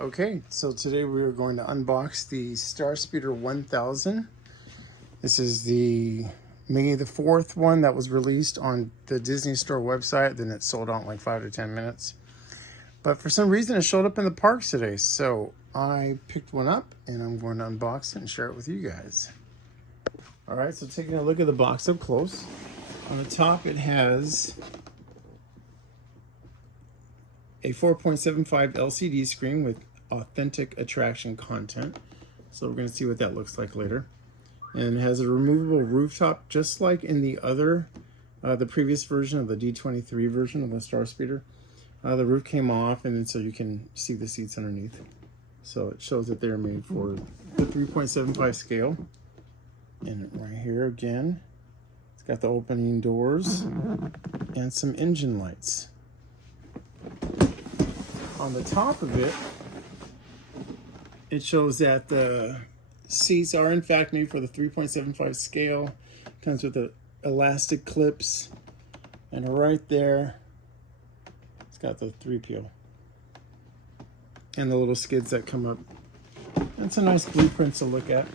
Okay, so today we are going to unbox the Starspeeder 1000. This is the May the 4th one that was released on the Disney Store website. Then it sold out in like 5 to 10 minutes. But for some reason it showed up in the parks today. So I picked one up and I'm going to unbox it and share it with you guys. All right, so taking a look at the box up close. On the top it has a 4.75 LCD screen with authentic attraction content. So we're going to see what that looks like later. And it has a removable rooftop, just like in the other, the previous version of the D23 version of the Starspeeder. The roof came off, and then so you can see the seats underneath. So it shows that they're made for the 3.75 scale. And right here again, it's got the opening doors and some engine lights. On the top of it, it shows that the seats are in fact made for the 3.75 scale. Comes with the elastic clips, and right there, it's got the 3PO and the little skids that come up. That's a nice blueprint to look at.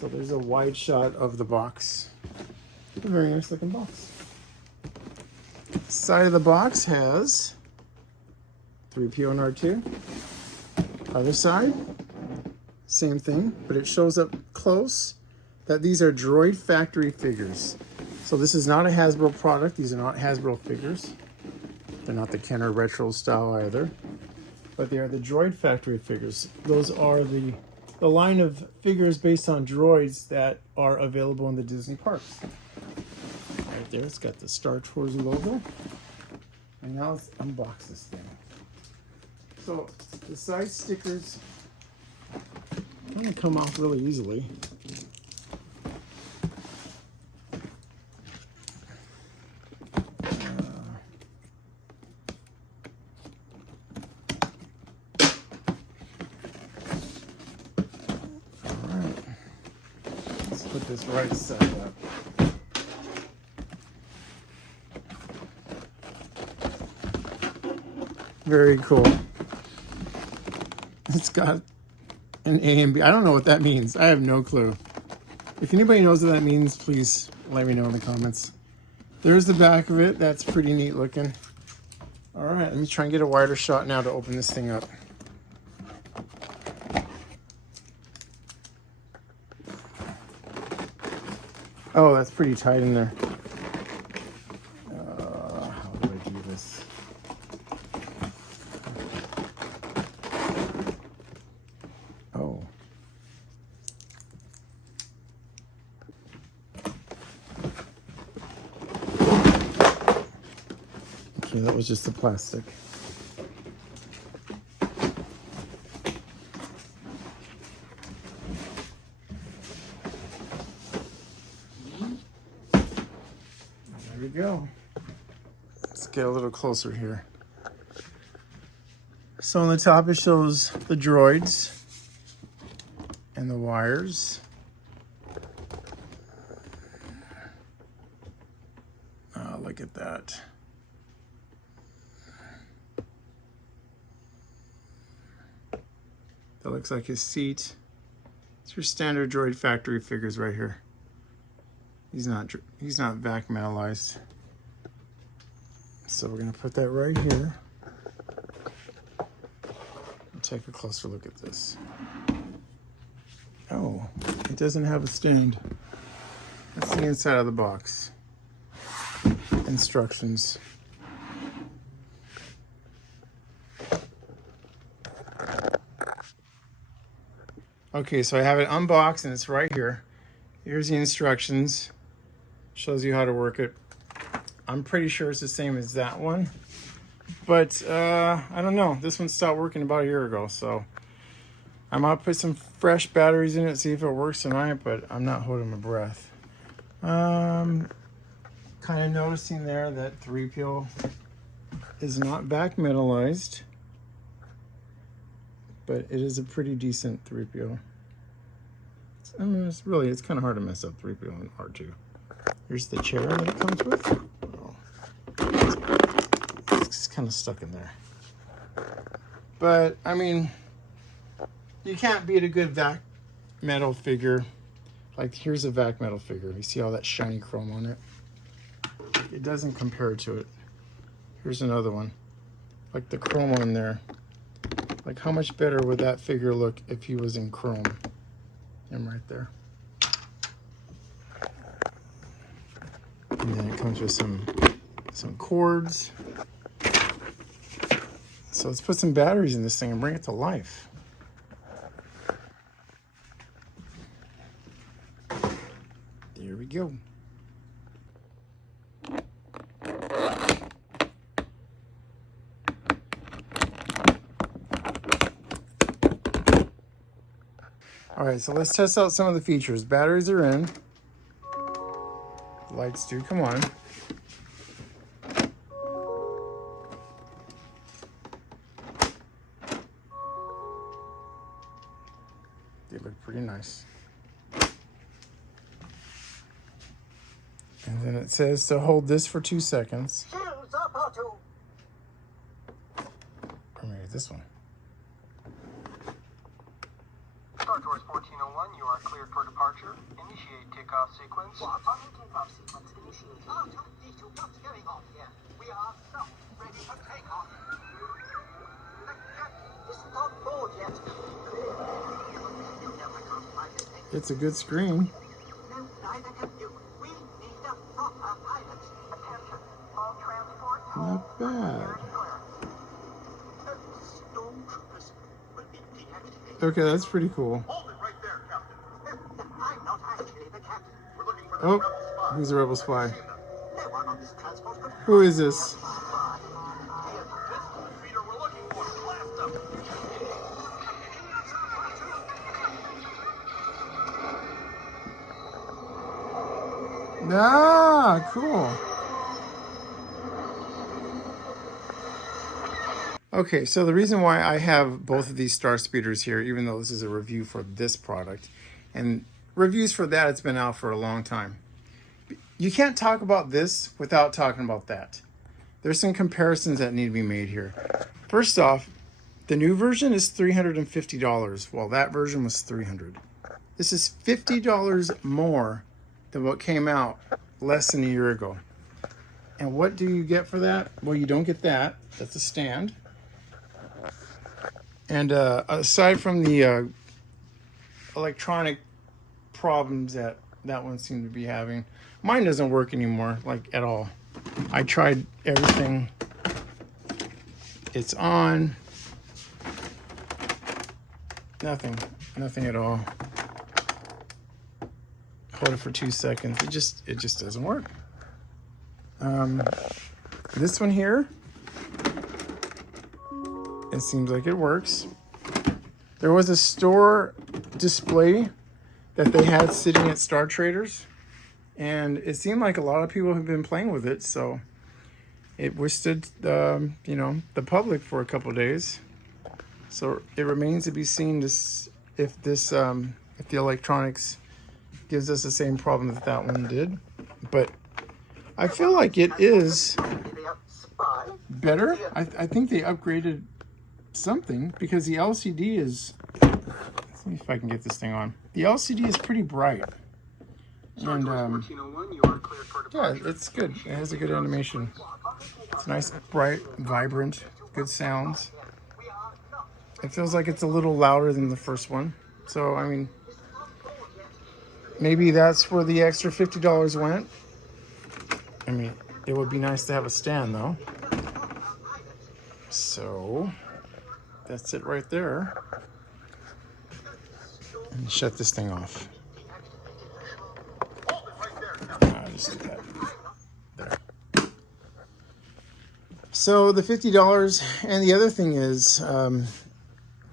So there's a wide shot of the box. A very nice looking box. Side of the box has 3PO and R2. Other side, same thing, but it shows up close that these are Droid factory figures. So this is not a Hasbro product. These are not Hasbro figures. They're not the Kenner Retro style either, but they are the Droid factory figures. Those are the line of figures based on droids that are available in the Disney parks. Right there, it's got the Star Tours logo. And now let's unbox this thing. So the side stickers kind of come off really easily. All right, let's put this right side up. Very cool. It's got an A and B. I don't know what that means. I have no clue. If anybody knows what that means, please let me know in the comments. There's the back of it. That's pretty neat looking. All right, let me try and get a wider shot now to open this thing up. Oh, that's pretty tight in there. How do I do this? Oh. Okay, that was just the plastic. There we go. Let's get a little closer here. So on the top it shows the droids and the wires. Oh, look at that. That looks like his seat. It's your standard Droid factory figures right here. He's not vac metallized. So we're gonna put that right here. Take a closer look at this. Oh, it doesn't have a stand. That's the inside of the box. Instructions. Okay, so I have it unboxed and it's right here. Here's the instructions. Shows you how to work it. I'm pretty sure it's the same as that one. But I don't know. This one stopped working about a year ago, so I might put some fresh batteries in it, see if it works tonight, but I'm not holding my breath. Kind of noticing there that 3PO is not back metallized, but it is a pretty decent 3PO. I mean, it's kind of hard to mess up 3PO and R2. Here's the chair that it comes with. Oh. It's kind of stuck in there. But, I mean, you can't beat a good vac metal figure. Like, here's a vac metal figure. You see all that shiny chrome on it? It doesn't compare to it. Here's another one. Like the chrome on there. Like, how much better would that figure look if he was in chrome? Him right there. And then it comes with some cords. So let's put some batteries in this thing and bring it to life. There we go. All right, so let's test out some of the features. Batteries are in. Lights do come on. They look pretty nice. And then it says to hold this for 2 seconds. Or maybe this one. Star Tours 1401, you are cleared for departure. Initiate takeoff sequence. Takeoff sequence initiated. What's going on here? We are not ready for takeoff. It's not board yet. It's a good screen. No, neither can you. We need a proper pilot. Attention, all transport. Not bad. Stormtroopers will be deactivated. Okay, that's pretty cool. Hold it right there, Captain. I'm not actually the captain. We're looking for the Oh, rebel spy. who's a rebel spy? No one on this transport could Who is this? spy. Speeder, we're looking for blast up. Ah, cool. Okay, so the reason why I have both of these Starspeeders here, even though this is a review for this product, and reviews for that, it's been out for a long time. You can't talk about this without talking about that. There's some comparisons that need to be made here. First off, the new version is $350, while that version was $300. This is $50 more than what came out less than a year ago. And what do you get for that? Well, you don't get that. That's a stand. And aside from the electronic problems that one seemed to be having, mine doesn't work anymore, like at all. I tried everything. It's on. Nothing at all. Hold it for 2 seconds. It just doesn't work. This one here, it seems like it works. There was a store display that they had sitting at Star Traders, and it seemed like a lot of people have been playing with it, so it withstood the public for a couple of days. So it remains to be seen if the electronics gives us the same problem that one did. But I feel like it is better. I think they upgraded something, because the LCD is, let's see if I can get this thing on. The LCD is pretty bright. And yeah, it's good. It has a good animation. It's nice, bright, vibrant, good sounds. It feels like it's a little louder than the first one. So, I mean, maybe that's where the extra $50 went. I mean, it would be nice to have a stand, though. So, that's it right there. And shut this thing off. I'll just do that. There. So, the $50, and the other thing is,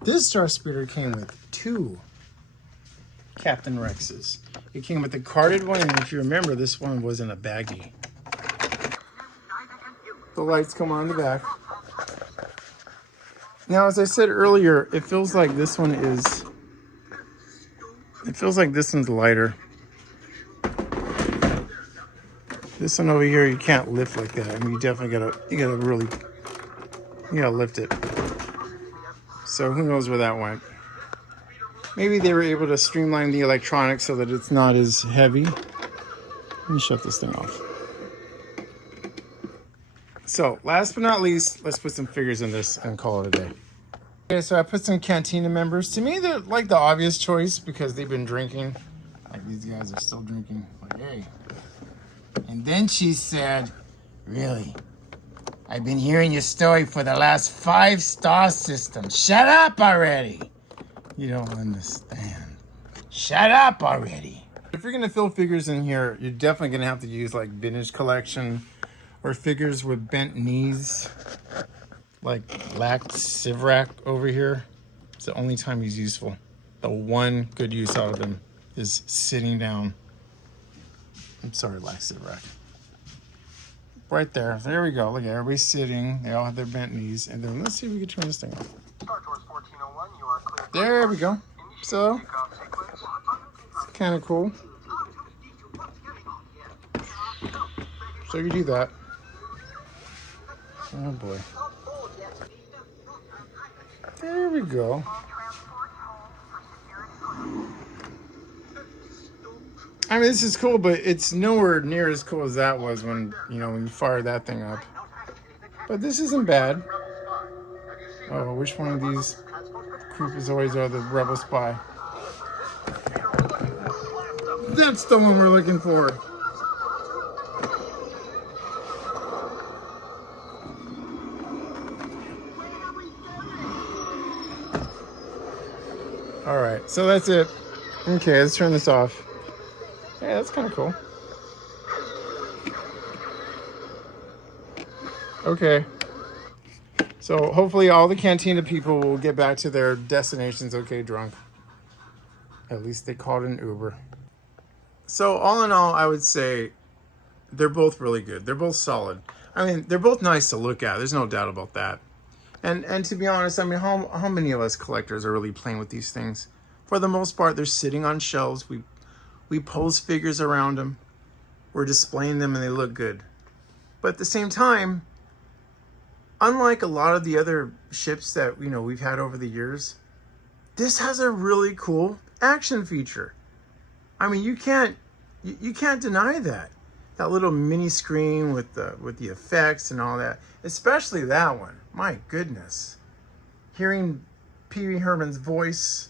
this Starspeeder came with 2 Captain Rexes. It came with the carded one, and if you remember, this one was in a baggie. The lights come on in the back. Now, as I said earlier, it feels like this one is... It feels like this one's lighter. This one over here, you can't lift like that. I mean, you definitely gotta lift it. So who knows where that went. Maybe they were able to streamline the electronics so that it's not as heavy. Let me shut this thing off. So last but not least, let's put some figures in this and call it a day. Okay, so I put some Cantina members. To me, they're like the obvious choice because they've been drinking. Like these guys are still drinking. Like, hey. And then she said, really? I've been hearing your story for the last 5 star systems. Shut up already. You don't understand. Shut up already. If you're gonna fill figures in here, you're definitely gonna have to use like vintage collection or figures with bent knees. Like Lack Sivrak over here. It's the only time he's useful. The one good use out of him is sitting down. I'm sorry, Lack Sivrak. Right there. There we go. Look at everybody sitting. They all have their bent knees. And then let's see if we can turn this thing off. Star Tours 1401, you are clear. There we go. So, Takeoff sequence. it's kind of cool. So you do that. Oh boy. There we go. I mean, this is cool, but it's nowhere near as cool as that was when, you know, when you fired that thing up. But this isn't bad. Oh, which one of these creepazoids are the rebel spy? That's the one we're looking for. All right, so that's it. Okay, let's turn this off. Yeah, that's kind of cool. Okay. So hopefully all the Cantina people will get back to their destinations okay drunk. At least they called an Uber. So all in all, I would say they're both really good. They're both solid. I mean, they're both nice to look at. There's no doubt about that. And to be honest, I mean, how many of us collectors are really playing with these things? For the most part, they're sitting on shelves. We pose figures around them. We're displaying them and they look good. But at the same time, unlike a lot of the other ships that, you know, we've had over the years, this has a really cool action feature. I mean, you can't deny that. That little mini screen with the effects and all that, especially that one. My goodness. Hearing Pee Wee Herman's voice,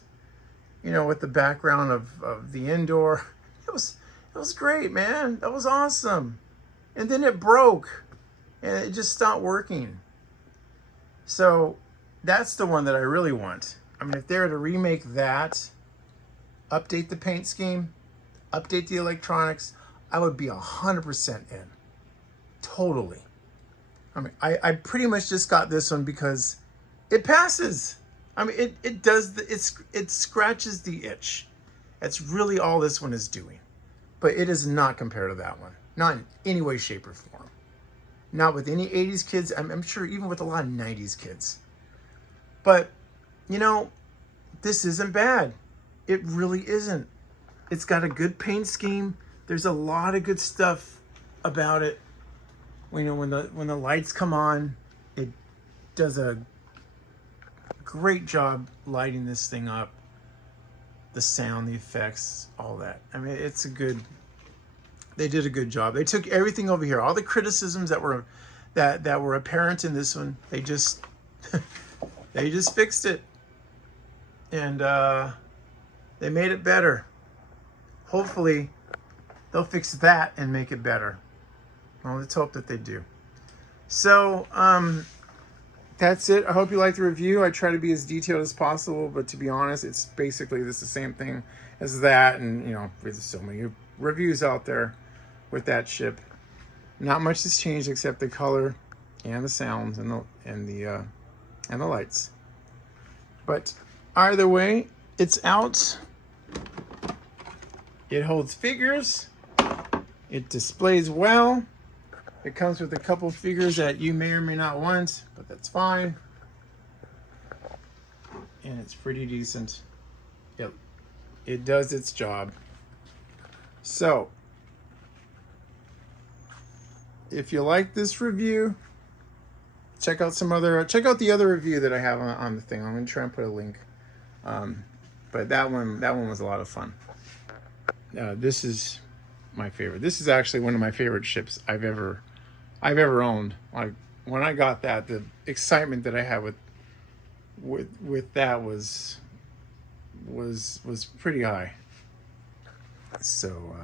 you know, with the background of the indoor. It was great, man. That was awesome. And then it broke and it just stopped working. So that's the one that I really want. I mean, if they were to remake that, update the paint scheme, update the electronics, I would be 100% in. Totally. I mean, I pretty much just got this one because it passes. I mean, it does, it scratches the itch. That's really all this one is doing. But it is not compared to that one. Not in any way, shape, or form. Not with any 80s kids. I'm sure even with a lot of 90s kids. But, you know, this isn't bad. It really isn't. It's got a good paint scheme. There's a lot of good stuff about it. You know, when the lights come on, it does a great job lighting this thing up. The sound, the effects, all that. I mean, they did a good job. They took everything over here, all the criticisms that were apparent in this one. They just they just fixed it, and they made it better. Hopefully, they'll fix that and make it better. Well, let's hope that they do. So, that's it. I hope you liked the review. I try to be as detailed as possible, but to be honest, it's basically the same thing as that. And, you know, there's so many reviews out there with that ship. Not much has changed except the color and the sounds and the lights. But either way, it's out. It holds figures. It displays well. It comes with a couple figures that you may or may not want, but that's fine. And it's pretty decent. Yep. It does its job. So, if you like this review, check out the other review that I have on the thing. I'm gonna try and put a link. But that one was a lot of fun. This is my favorite. This is actually one of my favorite ships I've ever owned. Like when I got that, the excitement that I had with that was pretty high. So